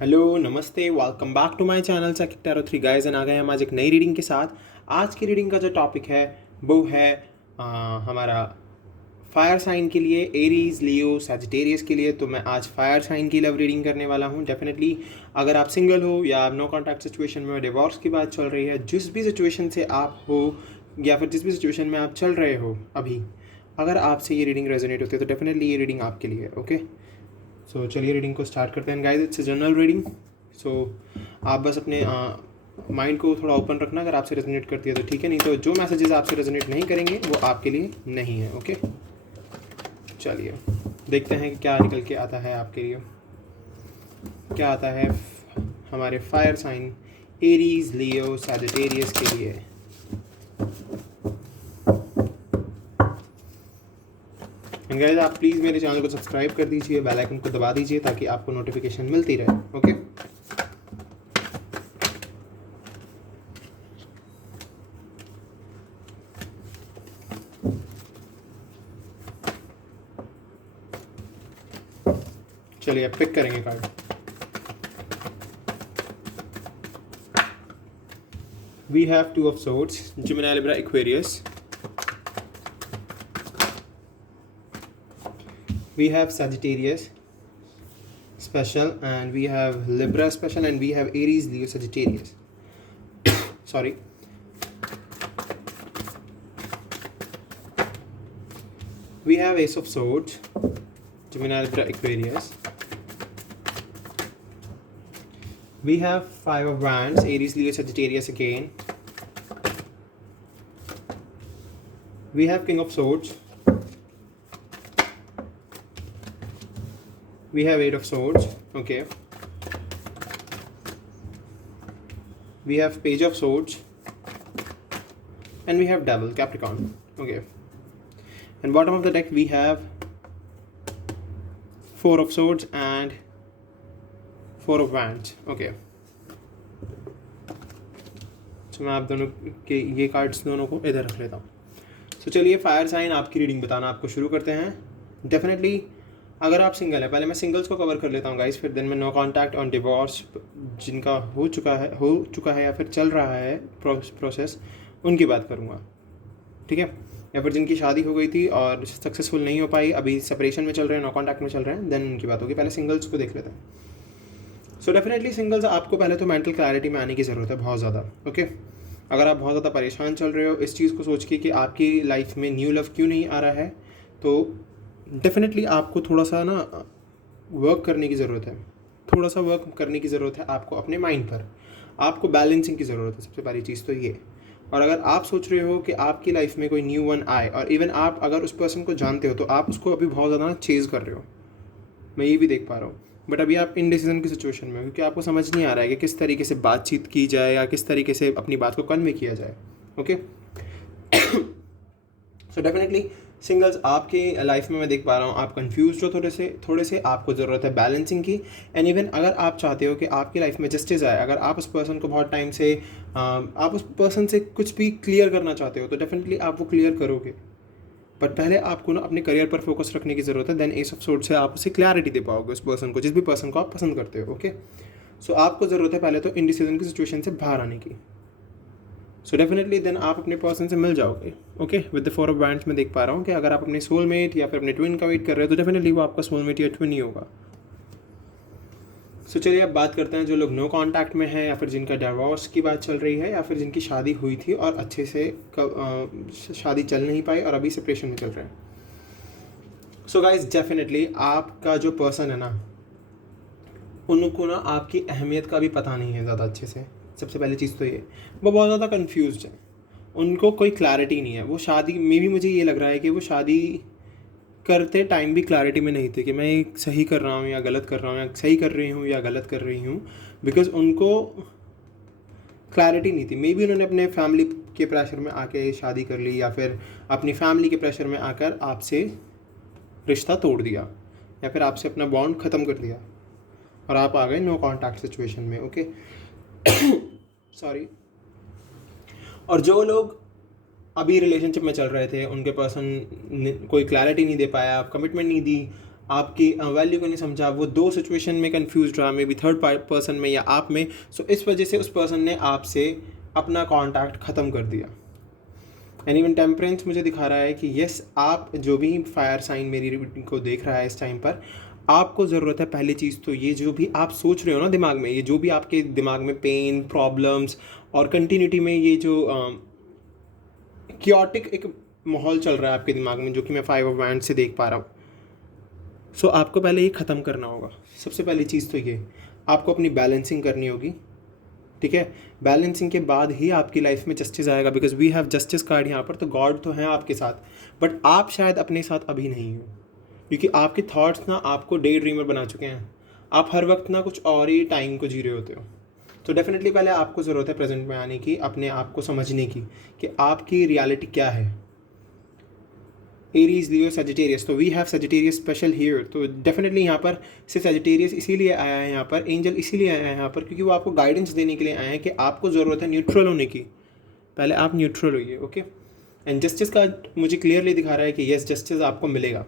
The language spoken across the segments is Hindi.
हेलो नमस्ते welcome back to my channel Saqib tarot 3 guys and आ गए हम आज एक नई रीडिंग के साथ। आज की रीडिंग का जो टॉपिक है वो है हमारा फायर साइन के लिए, एरीज, लियो, सैजिटेरियस के लिए। तो मैं आज फायर साइन की लव रीडिंग करने वाला हूँ। डेफिनेटली अगर आप सिंगल हो या आप नो कॉन्टैक्ट सिचुएशन में, डिवोर्स की बात चल रही है, जिस भी सिचुएशन से आप हो या फिर जिस भी सिचुएशन में आप चल रहे हो अभी, अगर आपसे ये रीडिंग रेजोनेट होती है तो डेफिनेटली ये रीडिंग आपके लिए है। ओके, सो चलिए रीडिंग को स्टार्ट करते हैं guys. It's a general reading, so आप बस अपने माइंड को थोड़ा ओपन रखना। अगर आपसे रेजोनेट करती है तो ठीक है, नहीं तो जो मैसेजेस आपसे रेजोनेट नहीं करेंगे वो आपके लिए नहीं है। ओके, चलिए देखते हैं कि क्या निकल के आता है आपके लिए। क्या आता है हमारे फायर साइन एरीज, लियो, सैजिटेरियस के लिए। एंड गाइस आप प्लीज़ मेरे चैनल को सब्सक्राइब कर दीजिए, बेल आइकन को दबा दीजिए ताकि आपको नोटिफिकेशन मिलती रहे। ओके, चलिए अब पिक करेंगे card. We have two of swords, Gemini, Libra, Aquarius. We have Sagittarius special, and we have Libra special, and we have Aries, Leo, Sagittarius. Sorry. We have Ace of Swords, Gemini, Libra, Aquarius. We have Five of Wands, Aries, Leo, Sagittarius again. We have King of Swords. We have Eight of Swords. Okay. We have Page of Swords, and we have Devil, Capricorn. Okay. And bottom of the deck we have Four of Swords and Four of Wands. Okay. तो मैं आप दोनों के ये कार्ड्स दोनों को इधर रख लेता हूँ। तो चलिए फायर साइन आपकी रीडिंग बताना आपको शुरू करते हैं। डेफिनेटली अगर आप सिंगल है, पहले मैं सिंगल्स को कवर कर लेता हूँ गाइस, फिर देन मैं नो कॉन्टैक्ट ऑन डिवोर्स जिनका हो चुका है या फिर चल रहा है प्रोसेस, उनकी बात करूँगा, ठीक है। या फिर जिनकी शादी हो गई थी और सक्सेसफुल नहीं हो पाई, अभी सेपरेशन में चल रहे हैं, नो कॉन्टैक्ट में चल रहे हैं, देन उनकी बात होगी। पहले सिंगल्स को देख लेते हैं। सो डेफिनेटली सिंगल्स, आपको पहले तो मेंटल क्लैरिटी में आने की ज़रूरत है बहुत ज़्यादा। ओके, अगर आप बहुत ज़्यादा परेशान चल रहे हो इस चीज़ को सोच के कि आपकी लाइफ में न्यू लव क्यों नहीं आ रहा है, तो डेफिनेटली आपको थोड़ा सा ना वर्क करने की ज़रूरत है। थोड़ा सा वर्क करने की ज़रूरत है आपको अपने माइंड पर। आपको बैलेंसिंग की ज़रूरत है, सबसे पहली चीज़ तो ये। और अगर आप सोच रहे हो कि आपकी लाइफ में कोई न्यू वन आए, और इवन आप अगर उस पर्सन को जानते हो तो आप उसको अभी बहुत ज़्यादा चेज़ कर रहे हो, मैं ये भी देख पा रहा हूँ। बट अभी आप इनडिसीजन की सिचुएशन में हो क्योंकि आपको समझ नहीं आ रहा है कि किस तरीके से बातचीत की जाए या किस तरीके से अपनी बात को कन्वे किया जाए। ओके, सो डेफिनेटली सिंगल्स आपके लाइफ में मैं देख पा रहा हूँ आप कंफ्यूज हो थोड़े से आपको ज़रूरत है बैलेंसिंग की। एंड इवन अगर आप चाहते हो कि आपकी लाइफ में जस्टिस आए, अगर आप उस पर्सन को बहुत टाइम से आप उस पर्सन से कुछ भी क्लियर करना चाहते हो तो डेफिनेटली आप वो क्लियर करोगे। बट पहले आपको ना अपने करियर पर फोकस रखने की ज़रूरत है, देन एस ऑफ सोर्ड से आप उसे क्लैरिटी दे पाओगे उस पर्सन को, जिस भी पर्सन को आप पसंद करते हो। ओके, सो आपको ज़रूरत है पहले तो इनडिसीजन की सिचुएशन से बाहर आने की। सो डेफिनेटली देन आप अपने पर्सन से मिल जाओगे। Okay, with the four of wands मैं देख पा रहा हूँ कि अगर आप अपने सोलमेट या फिर अपने ट्विन का वेट कर रहे हो तो डेफिनेटली वो आपका सोलमेट या ट्विन ही होगा। सो चलिए अब बात करते हैं जो लोग नो कॉन्टैक्ट में हैं या फिर जिनका डिवोर्स की बात चल रही है या फिर जिनकी शादी हुई थी और अच्छे से शादी चल नहीं पाई और अभी सेपरेशन में चल रहे हैं। सो गाइज डेफिनेटली आपका जो पर्सन है ना, उनको ना आपकी अहमियत का भी पता नहीं है ज़्यादा अच्छे से। सबसे पहली चीज़ तो ये, वो बहुत ज़्यादा कन्फ्यूज्ड है, उनको कोई क्लैरिटी नहीं है। वो शादी में भी मुझे ये लग रहा है कि वो शादी करते टाइम भी क्लैरिटी में नहीं थे कि मैं सही कर रहा हूँ या गलत कर रहा हूँ, या सही कर रही हूँ या गलत कर रही हूँ, बिकॉज उनको क्लैरिटी नहीं थी। मे बी उन्होंने अपने फैमिली के प्रेशर में आके शादी कर ली या फिर अपनी फैमिली के प्रेशर में आकर आपसे रिश्ता तोड़ दिया या फिर आपसे अपना बॉन्ड ख़त्म कर दिया और आप आ गए नो कॉन्टैक्ट सिचुएशन में। Okay, sorry. और जो लोग अभी रिलेशनशिप में चल रहे थे, उनके पर्सन कोई क्लैरिटी नहीं दे पाया, कमिटमेंट नहीं दी, आपकी वैल्यू को नहीं समझा, वो दो सिचुएशन में कंफ्यूज रहा, मे बी थर्ड पर्सन में या आप में, सो इस वजह से उस पर्सन ने आपसे अपना कांटेक्ट ख़त्म कर दिया। एंड इवन टेम्परेंस मुझे दिखा रहा है कि यस, आप जो भी फायर साइन मेरी रीडिंग को देख रहा है इस टाइम पर, आपको ज़रूरत है पहली चीज़ तो ये जो भी आप सोच रहे हो ना दिमाग में, ये जो भी आपके दिमाग में पेन, प्रॉब्लम्स और कंटिन्यूटी में ये जो क्योटिक एक माहौल चल रहा है आपके दिमाग में, जो कि मैं 5 ऑफ वैंड से देख पा रहा हूँ, सो आपको पहले ये ख़त्म करना होगा। सबसे पहली चीज़ तो ये, आपको अपनी बैलेंसिंग करनी होगी, ठीक है। बैलेंसिंग के बाद ही आपकी लाइफ में जस्टिस आएगा, because we have justice card यहाँ पर, तो गॉड तो हैं आपके साथ, बट आप शायद अपने साथ अभी नहीं हो, क्योंकि आपके थॉट्स ना आपको डे ड्रीमर बना चुके हैं। आप हर वक्त ना कुछ और ही टाइम को जी रहे होते हो। तो डेफिनेटली पहले आपको ज़रूरत है प्रेजेंट में आने की, अपने आप को समझने की कि आपकी रियलिटी क्या है। एरीज, लियो, सेजिटेरियस, तो we have Sagittarius special here. तो डेफिनेटली यहाँ पर सिर्फ सेजिटेरियस इसीलिए आया है, यहाँ पर एंजल इसीलिए आया है यहाँ पर, क्योंकि वो आपको गाइडेंस देने के लिए आए हैं कि आपको ज़रूरत है न्यूट्रल होने की। पहले आप न्यूट्रल होइए, ओके। एंड जस्टिस का मुझे क्लियरली दिखा रहा है कि येस, जस्टिस आपको मिलेगा,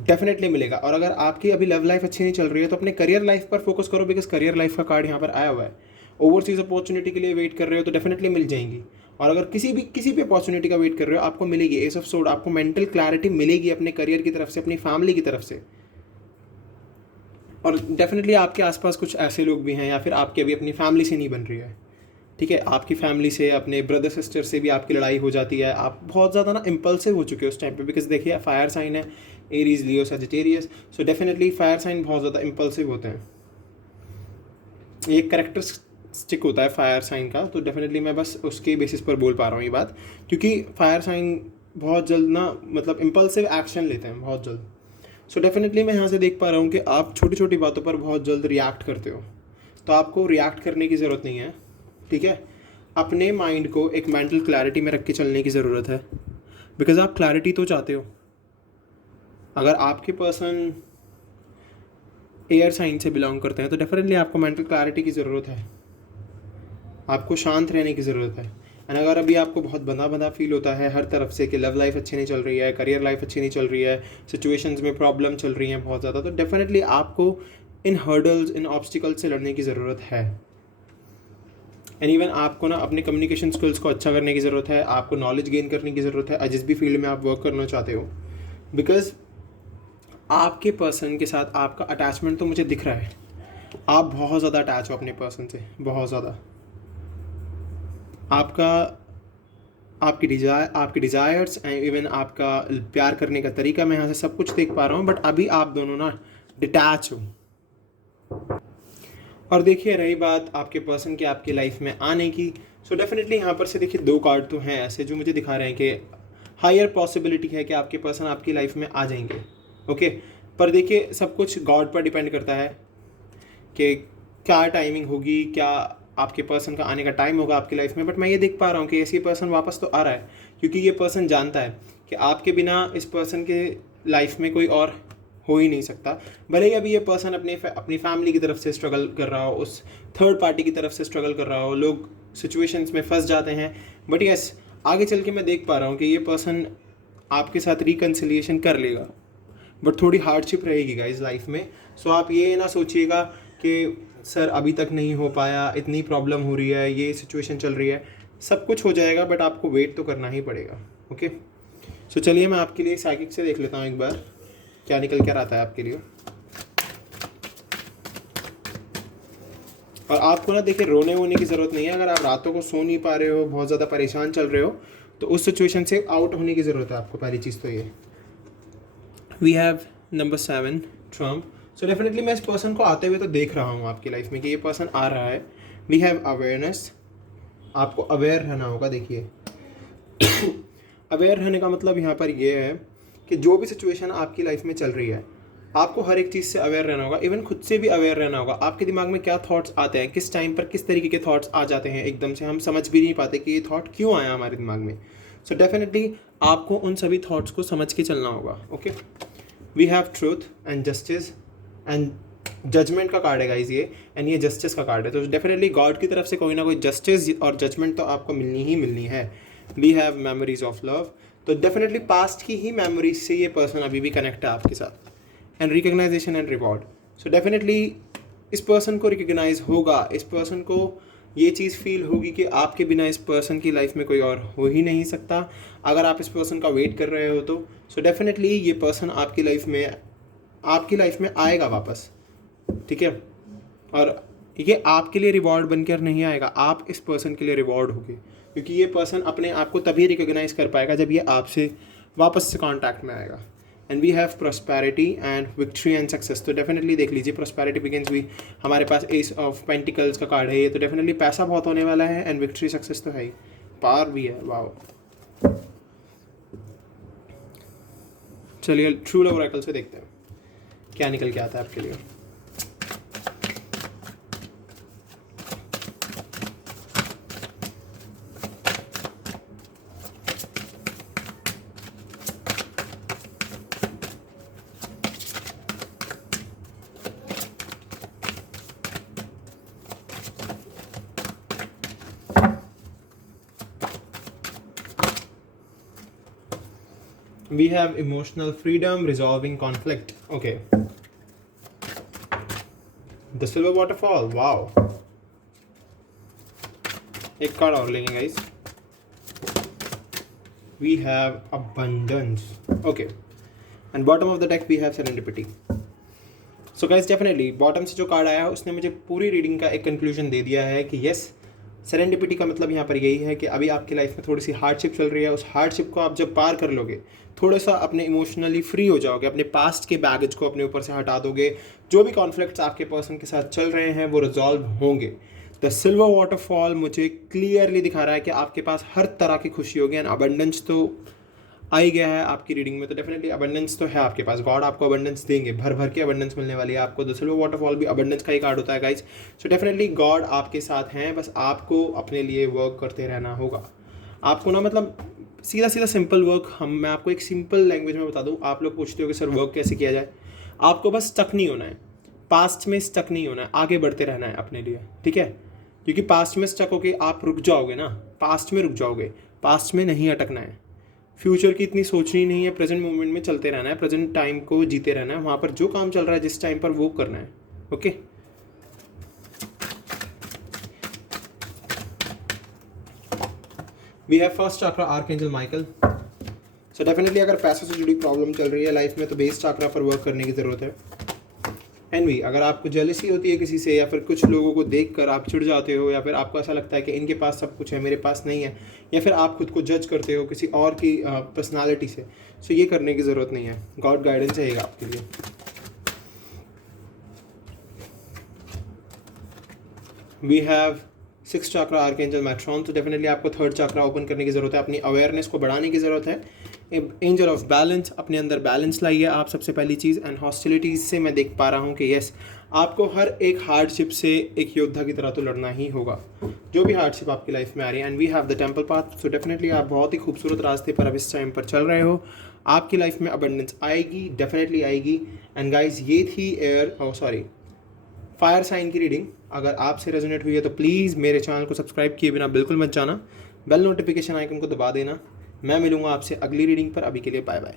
डेफिनेटली मिलेगा। और अगर आपकी अभी लव लाइफ अच्छी नहीं चल रही है तो अपने करियर लाइफ पर फोकस करो, बिकॉज करियर लाइफ का कार्ड यहाँ पर आया हुआ है। ओवरसीज अपॉर्चुनिटी के लिए वेट कर रहे हो तो डेफिनेटली मिल जाएंगी, और अगर किसी भी अपॉर्चुनिटी का वेट कर रहे हो आपको मिलेगी। एस ऑफ सोर्ड, आपको मेंटल क्लैरिटी मिलेगी अपने करियर की तरफ से, अपनी फैमिली की तरफ से। और डेफिनेटली आपके आसपास कुछ ऐसे लोग भी हैं, या फिर आपकी अभी अपनी फैमिली से नहीं बन रही है, ठीक है, आपकी फैमिली से, अपने ब्रदर सिस्टर से भी आपकी लड़ाई हो जाती है। आप बहुत ज़्यादा ना इम्पल्सिव हो चुके हो उस टाइम पे, बिकॉज देखिए फायर साइन है, Aries, Leo, Sagittarius, so definitely fire sign बहुत ज़्यादा इम्पल्सिव होते हैं। ये कैरेक्टरिस्टिक होता है फायर साइन का, तो डेफिनेटली मैं बस उसके बेसिस पर बोल पा रहा हूँ ये बात, क्योंकि फायर साइन बहुत जल्द ना मतलब इम्पल्सिव एक्शन लेते हैं बहुत जल्द। सो डेफिनेटली मैं यहाँ से देख पा रहा हूँ कि आप छोटी छोटी बातों पर बहुत जल्द रिएक्ट करते हो, तो आपको रिएक्ट करने की ज़रूरत नहीं है, ठीक है। अपने माइंड को एक मेंटल क्लैरिटी में रख के चलने की ज़रूरत है, बिकॉज आप क्लैरिटी तो चाहते हो। अगर आपके पर्सन एयर साइन से बिलोंग करते हैं तो डेफिनेटली आपको मेंटल क्लैरिटी की ज़रूरत है, आपको शांत रहने की ज़रूरत है। एंड अगर अभी आपको बहुत बंधा बंधा फील होता है हर तरफ से कि लव लाइफ अच्छी नहीं चल रही है, करियर लाइफ अच्छी नहीं चल रही है, सिचुएशंस में प्रॉब्लम चल रही हैं बहुत ज़्यादा, तो डेफिनेटली आपको इन हर्डल्स, इन ऑब्स्टिकल्स से लड़ने की ज़रूरत है। एंड इवन आपको ना अपने कम्युनिकेशन स्किल्स को अच्छा करने की ज़रूरत है, आपको नॉलेज गेन करने की ज़रूरत है जिस भी फील्ड में आप वर्क करना चाहते हो, बिकॉज आपके पर्सन के साथ आपका अटैचमेंट तो मुझे दिख रहा है, आप बहुत ज़्यादा अटैच हो अपने पर्सन से, बहुत ज़्यादा। आपकी डिज़ायर्स एंड इवन आपका प्यार करने का तरीका, मैं यहाँ से सब कुछ देख पा रहा हूँ, बट अभी आप दोनों ना डिटैच हो। और देखिए रही बात आपके पर्सन की आपकी लाइफ में आने की, सो डेफिनेटली यहाँ पर से देखिए 2 कार्ड तो हैं ऐसे जो मुझे दिखा रहे हैं कि हायर पॉसिबिलिटी है कि आपके पर्सन आपकी लाइफ में आ जाएंगे, ओके। पर देखिए सब कुछ गॉड पर डिपेंड करता है कि क्या टाइमिंग होगी, क्या आपके पर्सन का आने का टाइम होगा आपकी लाइफ में। बट मैं ये देख पा रहा हूँ कि ऐसी पर्सन वापस तो आ रहा है, क्योंकि ये पर्सन जानता है कि आपके बिना इस पर्सन के लाइफ में कोई और हो ही नहीं सकता। भले ही अभी ये पर्सन अपनी फैमिली की तरफ से स्ट्रगल कर रहा हो, उस थर्ड पार्टी की तरफ से स्ट्रगल कर रहा हो, लोग सिचुएशंस में फंस जाते हैं, बट यस आगे चल के मैं देख पा रहा हूँ कि ये पर्सन आपके साथ रिकन्सिलिएशन कर लेगा, बट थोड़ी हार्डशिप रहेगी गाइस लाइफ में। सो आप ये ना सोचिएगा कि सर अभी तक नहीं हो पाया, इतनी प्रॉब्लम हो रही है, ये सिचुएशन चल रही है, सब कुछ हो जाएगा, बट आपको वेट तो करना ही पड़ेगा, ओके। सो चलिए मैं आपके लिए साइकिक से देख लेता हूँ एक बार क्या निकल कर आता है आपके लिए। और आपको ना देखिए रोने वोने की ज़रूरत नहीं है। अगर आप रातों को सो नहीं पा रहे हो, बहुत ज़्यादा परेशान चल रहे हो, तो उस सिचुएशन से आउट होने की ज़रूरत है आपको। पहली चीज़ तो ये, we have number 7 trump. So definitely मैं इस पर्सन को आते हुए तो देख रहा हूँ आपकी लाइफ में कि ये पर्सन आ रहा है। वी हैव अवेयरनेस, आपको अवेयर रहना होगा। देखिए अवेयर रहने का मतलब यहाँ पर ये है कि जो भी सिचुएशन आपकी लाइफ में चल रही है, आपको हर एक चीज़ से अवेयर रहना होगा, इवन खुद से भी अवेयर रहना होगा। आपके दिमाग में क्या थॉट्स आते हैं, किस टाइम पर किस तरीके के थॉट्स आ जाते हैं, एकदम से हम समझ भी नहीं पाते कि ये थॉट क्यों आया हमारे दिमाग में। सो डेफिनेटली आपको उन सभी थॉट्स को समझ के चलना होगा, okay. We have truth and justice and judgement का कार्ड है गाइज ये, एंड ये जस्टिस का कार्ड है। तो डेफिनेटली गॉड की तरफ से कोई ना कोई जस्टिस और जजमेंट तो आपको मिलनी ही मिलनी है। We have memories of love, तो डेफिनेटली पास्ट की ही मेमोरीज से ये पर्सन अभी भी कनेक्ट है आपके साथ। And recognisation and reward. So definitely इस पर्सन को रिकग्नाइज होगा, इस पर्सन को ये चीज़ फील होगी कि आपके बिना इस पर्सन की लाइफ में कोई और हो ही नहीं सकता। अगर आप इस पर्सन का वेट कर रहे हो तो सो डेफिनेटली ये पर्सन आपकी लाइफ में आएगा वापस, ठीक है। और ये आपके लिए रिवॉर्ड बनकर नहीं आएगा, आप इस पर्सन के लिए रिवॉर्ड होगे, क्योंकि ये पर्सन अपने आप को तभी रिकॉग्नाइज कर पाएगा जब ये आपसे वापस से कांटेक्ट में आएगा। And we have prosperity and victory and success. तो डेफिनेटली देख लीजिए प्रॉस्पेरिटी बिगिंस भी, हमारे पास एस ऑफ पेंटिकल्स का कार्ड है ये, तो डेफिनेटली पैसा बहुत होने वाला है। एंड विक्ट्री सक्सेस तो है ही, पावर भी है, वाओ। चलिए ट्रू लव ओरेकल से देखते हैं क्या निकल के आता है आपके लिए। We have emotional freedom, resolving conflict. Okay. The silver waterfall. Wow. एक कार्ड और लेंगे guys. We have abundance. Okay. And bottom of the deck we have serendipity. So guys definitely bottom से जो कार्ड आया उसने मुझे पूरी रीडिंग का एक कंक्लूजन दे दिया है कि yes, सेरेंडिपिटी का मतलब यहाँ पर यही है कि अभी आपकी लाइफ में थोड़ी सी हार्डशिप चल रही है, उस हार्डशिप को आप जब पार कर लोगे, थोड़ा सा अपने इमोशनली फ्री हो जाओगे, अपने पास्ट के बैगेज को अपने ऊपर से हटा दोगे, जो भी कॉन्फ्लिक्ट्स आपके पर्सन के साथ चल रहे हैं वो रिजॉल्व होंगे। द सिल्वर वाटरफॉल मुझे क्लियरली दिखा रहा है कि आपके पास हर तरह की खुशी होगी एंड अबंडेंस तो आ ही गया है आपकी रीडिंग में। तो डेफिनेटली अबंडेंस तो है आपके पास, गॉड आपको अबंडेंस देंगे, भर भर के अबंडेंस मिलने वाली है आपको। द सिल्वर वाटरफॉल भी अबंडेंस का ही कार्ड होता है गाइज। सो डेफिनेटली गॉड आपके साथ हैं, बस आपको अपने लिए वर्क करते रहना होगा। आपको ना मतलब सीधा सीधा सिंपल वर्क, मैं आपको एक सिंपल लैंग्वेज में बता दूँ। आप लोग पूछते हो कि सर वर्क कैसे किया जाए, आपको बस स्टक नहीं होना है, पास्ट में स्टक नहीं होना है, आगे बढ़ते रहना है अपने लिए, ठीक है। क्योंकि पास्ट में स्टक होके आप रुक जाओगे ना, पास्ट में रुक जाओगे, पास्ट में नहीं अटकना है। फ्यूचर की इतनी सोचनी नहीं है, प्रेजेंट मोमेंट में चलते रहना है, प्रेजेंट टाइम को जीते रहना है, वहाँ पर जो काम चल रहा है जिस टाइम पर वो करना है, okay. We have first chakra archangel Michael. So definitely अगर पैसों से जुड़ी प्रॉब्लम चल रही है लाइफ में तो बेस चक्रा पर वर्क करने की ज़रूरत है। एनवी, अगर आपको जेलसी होती है किसी से, या फिर कुछ लोगों को देखकर आप चिढ़ जाते हो, या फिर आपको ऐसा लगता है कि इनके पास सब कुछ है मेरे पास नहीं है, या फिर आप खुद को जज करते हो किसी और की पर्सनालिटी से, सो ये करने की ज़रूरत नहीं है। गॉड गाइडेंस रहेगा आपके लिए। We have six chakra archangel Metatron. तो डेफिनेटली आपको थर्ड चक्रा ओपन करने की ज़रूरत है, अपनी अवेयरनेस को बढ़ाने की ज़रूरत है। एंजल ऑफ बैलेंस, अपने अंदर बैलेंस लाइए आप सबसे पहली चीज़। एंड हॉस्टिलिटीज़ से मैं देख पा रहा हूँ कि यस, आपको हर एक हार्डशिप से एक योद्धा की तरह तो लड़ना ही होगा, जो भी हार्डशिप आपकी लाइफ में आ रही है। And we have the temple path. So definitely आप बहुत ही खूबसूरत रास्ते पर अब इस टाइम पर चल रहे हो, आपकी लाइफ में अबंडेंस आएगी, डेफिनेटली आएगी। एंड गाइज ये थी फायर साइन की रीडिंग। अगर आपसे रेजोनेट हुई है तो प्लीज़ मेरे चैनल को सब्सक्राइब किए बिना बिल्कुल मत जाना, बेल नोटिफिकेशन आइकन को दबा देना। मैं मिलूंगा आपसे अगली रीडिंग पर, अभी के लिए बाय बाय।